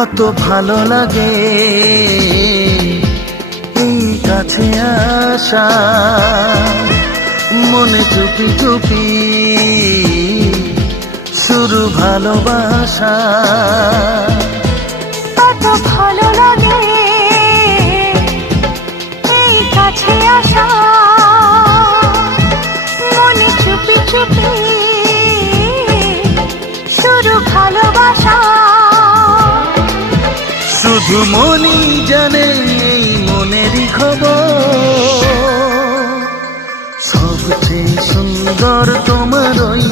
কত ভালো লাগে এই কাছে আসা, মনে চুপি চুপি শুরু ভালোবাসা। কত ভালো লাগে এই কাছে আসা, মনে চুপি চুপি শুরু ভালোবাসা। শুধু মনই জানে এই মনেরই খবর, সবচেয়ে সুন্দর তোমার ওই